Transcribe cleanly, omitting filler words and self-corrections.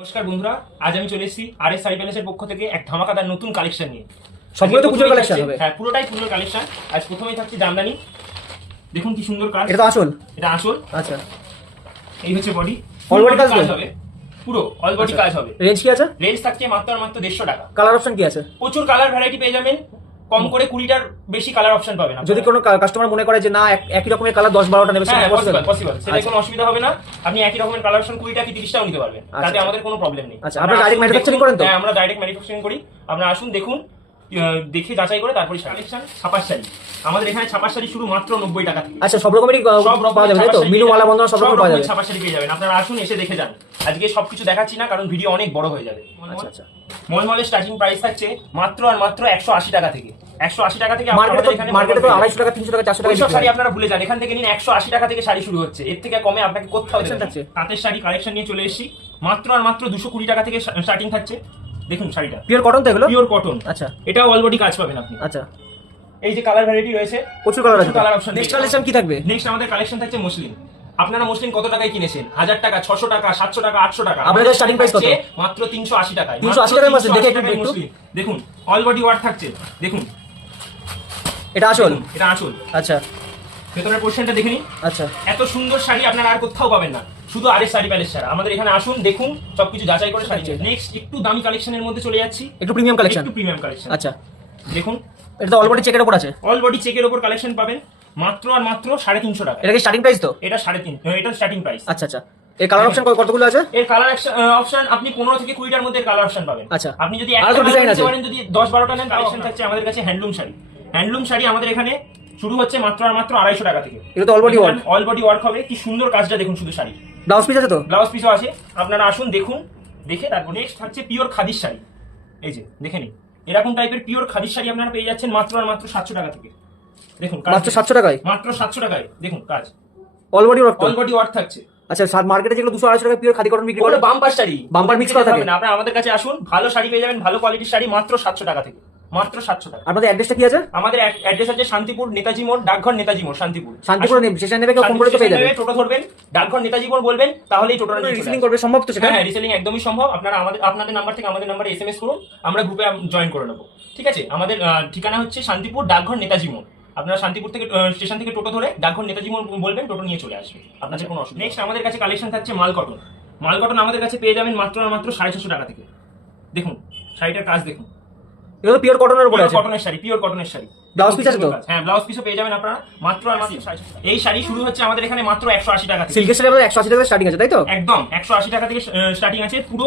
নমস্কার বন্ধুরা, আজ আমি চলে এসেছি আরএস শাড়ি প্যালেসের পক্ষ থেকে এক ধামাকাদার নতুন কালেকশন নিয়ে। সবগুলো তো পুজোর কালেকশন হবে। হ্যাঁ, পুরোটাই পুজোর কালেকশন। আজ প্রথমেই থাকছে জামদানি। দেখুন কি সুন্দর কাজ। এটা তো আসল। এটা আসল। আচ্ছা, এই হচ্ছে বডি। অল বডি কাজ হবে, পুরো অল বডি কাজ হবে। রেঞ্জ কি আছে? রেঞ্জ থাকছে মাত্র 150 টাকা। কালার অপশন কি আছে? প্রচুর কালার ভ্যারাইটি পেয়ে যাবেন, কম করে 20টার বেশি কালার অপশন পাবেন। যদি কোনো কাস্টমার মনে করে যে না একই রকমের কালার 10-12টা নেবে, সেটা পসিবল, সেটা কোনো অসুবিধা হবে না। আপনি একই রকমের কালার অপশন 20টা কি 30টাও নিতে পারবেন, তাতে আমাদের কোনো প্রবলেম নেই। আচ্ছা, আপনারা ডাইরেক্ট ম্যানুফ্যাকচারিং করেন তো? হ্যাঁ, আমরা ডাইরেক্ট ম্যানুফ্যাকচারিং করি। আপনারা আসুন, দেখুন, দেখে যাচাই করে তারপরে কালেকশন। ছাপার শাড়ি আমাদের এখানে, ছাপার শাড়ি শুরু মাত্র 90 টাকা থেকে। আচ্ছা, সব রকমেরই পাওয়া যাবে তাই তো? মিনু মালা বন্ধনা সব রকম পাওয়া যাবে। ছাপার শাড়ি পেয়ে যাবেন, আপনারা আসুন, এসে দেখে যান। আজকে সবকিছু দেখাচ্ছি না, কারণ ভিডিও অনেক বড় হয়ে যাবে। আচ্ছা, মলমলের স্টার্টিং প্রাইস থাকছে মাত্র আর মাত্র 180 টাকা থেকে। 180 টাকা থেকে মার্কেটে তো 250 টাকা, 300 টাকা, 400 টাকা শাড়ি আপনারা ভুলে যান। এখান থেকে নিন, 180 টাকা থেকে শাড়ি শুরু হচ্ছে। এর থেকে কমে আপনাকে কোথাও দেবে না। তাঁতের শাড়ি কালেকশন নিয়ে চলে এসেছি। মাত্র আর মাত্র 220 টাকা থেকে স্টার্টিং থাকছে। দেখুন শাড়িটা পিওর কটন তো এগুলো? Pure cotton. আচ্ছা, এটা অল বডি কাজ পাবেন আপনি। আচ্ছা, এই যে কালার ভ্যারাইটি রয়েছে, প্রচুর কালার আছে। Colour option. নেক্সট কালেকশন কি থাকবে? নেক্সট আমাদের কালেকশন থাকছে মসলিন। আপনারা মসলিন কত টাকায় কিনেছেন? 1000 টাকা, 600 টাকা, 700 টাকা, 800 টাকা। আপনাদের স্টার্টিং প্রাইস কত? মাত্র 380 টাকায়। 380 টাকায় মসলিন। দেখে একটু দেখুন, অল বডি ওয়ার্ক থাকছে। দেখুন, এটা আসল। এটা আসল। আচ্ছা, ভেতরের পোরশনটা দেখে নিন। আচ্ছা, এত সুন্দর শাড়ি আপনারা আর কোথাও পাবেন না, শুধু আরএস শাড়ি প্যালেস ছাড়া। আমাদের এখানে আসুন, দেখুন, সবকিছু যাচাই করে শাড়ি। নেক্সট একটু দামি কালেকশনের মধ্যে চলে যাচ্ছি। একটু প্রিমিয়াম কালেকশন। আচ্ছা, দেখুন, এটা তো অল বডি চেকের উপর আছে। অল বডি চেকের উপর কালেকশন পাবেন মাত্র আর মাত্র 350 টাকা। এটা কি স্টার্টিং প্রাইস তো? এটা 3.5, এটা স্টার্টিং প্রাইস। আচ্ছা, আচ্ছা, এর কালার অপশন কতগুলো আছে? এর কালার অপশন আপনি 15 থেকে 20টার মধ্যে কালার অপশন পাবেন। আচ্ছা, আপনি যদি একটা ডিজাইন আছে, যদি 10-12টা নেন, কালেকশন থাকছে আমাদের কাছে হ্যান্ডলুম শাড়ি। হ্যান্ডলুম শাড়ি আমাদের এখানে শুরু হচ্ছে মাত্র আর মাত্র 250 টাকা থেকে। এটা তো all body work. All body work হবে। কি সুন্দর কাজটা দেখুন, শুধু শাড়ি। ব্লাউজ পিস আছে তো? ব্লাউজ পিসও আছে। আপনারা আসুন, দেখুন, দেখে তারপর। নেক্সট থাকছে পিওর খাদির শাড়ি। এই যে দেখে নিন, এরকম টাইপের পিওর খাদির শাড়ি আপনারা পেয়ে যাচ্ছেন মাত্র আর মাত্র 700 টাকা থেকে। দেখুন, মাত্র 700 টাকায়? মাত্র 700 টাকায়। দেখুন কাজ, all body work. All body work থাকছে। আচ্ছা, মার্কেটে যেগুলো 200-250 টাকা পিওর খাদি কটন বিক্রি করে, বাম্পার শাড়ি, বাম্পার মিক্স করা থাকে। আপনারা আমাদের কাছে আসুন, ভালো শাড়ি পেয়ে যাবেন, ভালো কোয়ালিটির শাড়ি মাত্র 700 টাকা থেকে। মাত্র 700 টাকা। আপনাদের অ্যাড্রেসটা কি আছে? আমাদের অ্যাড্রেস আছে শান্তিপুর, নেতাজি মোড়, ডাকঘর নেতাজি মোড়, শান্তিপুর। স্টেশন নেবে, কেউ ফোন করে তো পেয়ে যাবে। টোটো ধরবেন, ডাকঘর নেতাজি মোড় বলবেন, তাহলেই টোটোটা রিসেলিং করবে সম্ভব তো? সেটা হ্যাঁ, রিসেলিং একদমই সম্ভব। আপনারা আপনাদের নাম্বার থেকে আমাদের নাম্বারে এসএমএস করুন, আমরা গ্রুপে জয়েন করে নেবো। ঠিক আছে? আমাদের ঠিকানা হচ্ছে শান্তিপুর, ডাকঘর নেতাজি মোড়। আপনারা শান্তিপুর থেকে স্টেশন থেকে টোটো ধরে ডাকঘর নেতাজি মোড় বলবেন, টোটো নিয়ে চলে আসবে, আপনাদের কোনো অসুবিধা। নেক্সট আমাদের কাছে কালেকশন থাকছে মাল কটন। মাল কটন আমাদের কাছে পেয়ে যাবেন মাত্র আর মাত্র 650 টাকা থেকে। দেখুন শাড়িটার কাজ দেখুন, এগুলো পিওর কটনের উপরে আছে। কটনের শাড়ি, পিওর কটনের শাড়ি। ব্লাউজ পিস আছে তো? হ্যাঁ, ব্লাউজ পিসও পেয়ে যাবেন আপনারা মাত্র আর মাত্র 650 টাকা। এই শাড়ি শুরু হচ্ছে আমাদের এখানে মাত্র 180 টাকা থেকে। সিল্কের শাড়ি আমাদের 180 টাকা স্টার্টিং আছে তাই তো? একদম 180 টাকা থেকে স্টার্টিং আছে। পুরো